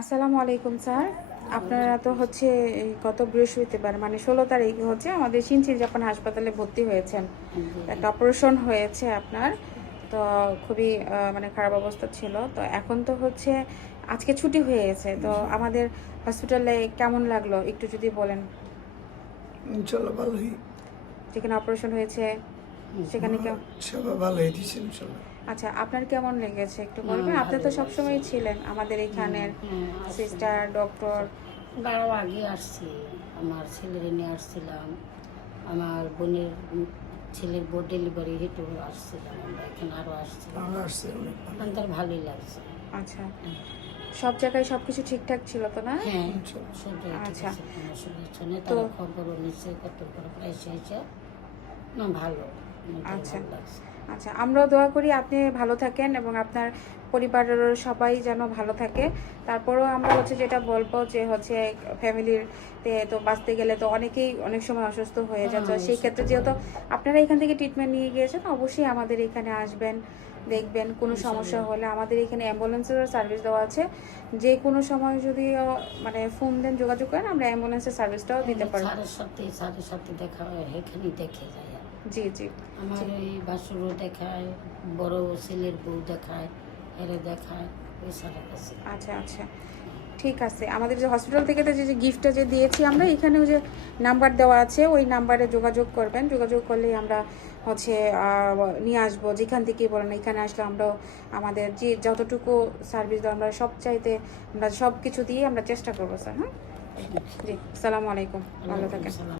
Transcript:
আসসালামু আলাইকুম স্যার। আপনারা তো হচ্ছে এই গত বৃহস্পতিবার মানে 16 তারিখ হচ্ছে আমাদের সিনচির জাপান হাসপাতালে ভর্তি হয়েছেন। একটা অপারেশন হয়েছে আপনার। তো খুবই মানে খারাপ অবস্থা ছিল। তো এখন তো হচ্ছে আজকে ছুটি হয়ে গেছে। তো আমাদের হসপিটালে কেমন লাগলো একটু যদি বলেন। ইনশাল্লাহ ভালোই। যেখানে অপারেশন হয়েছে সেখানে কেমন? সবাই ভালোই দিচ্ছে ইনশাল্লাহ। আচ্ছা, আপনার কেমন লেগেছে একটু বলবেন? আপনি তো সবসময় ছিলেন আমাদের এখানের সিস্টার ডক্টর। বারো আগে আসছি, আমার ছেলের নিয়ে আসছিলাম, আমার বোনের ছেলের বোর্ড ডেলিভারি হেঁটেও আসছিলাম, আমরা এখানে আরও আসছিলাম। ভালো আসছে অনেক ভালো। এখন তার ভালোই লাগছে। আচ্ছা, সব জায়গায় সবকিছু ঠিকঠাক ছিল তো না? হ্যাঁ, ইনশাল্লাহ। সব জায়গায় ঠিক আচ্ছা। আছে, কোনো সমস্যা নেই। তো তারা খবরও নিচ্ছে, কত করে প্রাইস হয়েছে না, ভালো, আমার আচ্ছা ভালো লাগছে। আচ্ছা, আমরাও দোয়া করি আপনি ভালো থাকেন এবং আপনার পরিবারের সবাই যেন ভালো থাকে। তারপরেও আমরা হচ্ছে যেটা বলবো যে হচ্ছে ফ্যামিলিতে তো বাঁচতে গেলে তো অনেকেই অনেক সময় অসুস্থ হয়ে যায়। তো সেই ক্ষেত্রে যেহেতু আপনারা এখান থেকে ট্রিটমেন্ট নিয়ে গিয়েছেন, অবশ্যই আমাদের এখানে আসবেন, দেখবেন। কোনো সমস্যা হলে আমাদের এখানে অ্যাম্বুলেন্সের সার্ভিস দেওয়া আছে। যে কোনো সময় যদি মানে ফোন দেন, যোগাযোগ করেন, আমরা অ্যাম্বুলেন্সের সার্ভিসটাও দিতে পারবো। স্যারের সাথে দেখা হয়, এখানেই দেখে যায়। জি জি। আমার ওই বাসুরও দেখায়, বড় ছেলের বউ দেখায়, এরা দেখায় ওই স্যারের কাছে। আচ্ছা আচ্ছা, ঠিক আছে। আমাদের যে হসপিটাল থেকে যে গিফটটা যে দিয়েছি আমরা, এখানেও যে নাম্বার দেওয়া আছে, ওই নাম্বারে যোগাযোগ করবেন। যোগাযোগ করলেই আমরা হচ্ছে নিয়ে আসবো। যেখান থেকেই বলেন, এখানে আসলে আমরাও আমাদের যে যতটুকু সার্ভিস দেওয়া আমরা সব চাইতে আমরা সব কিছু দিয়ে আমরা চেষ্টা করবো স্যার। হ্যাঁ জি, আসসালামু আলাইকুম, ভালো থাকেন।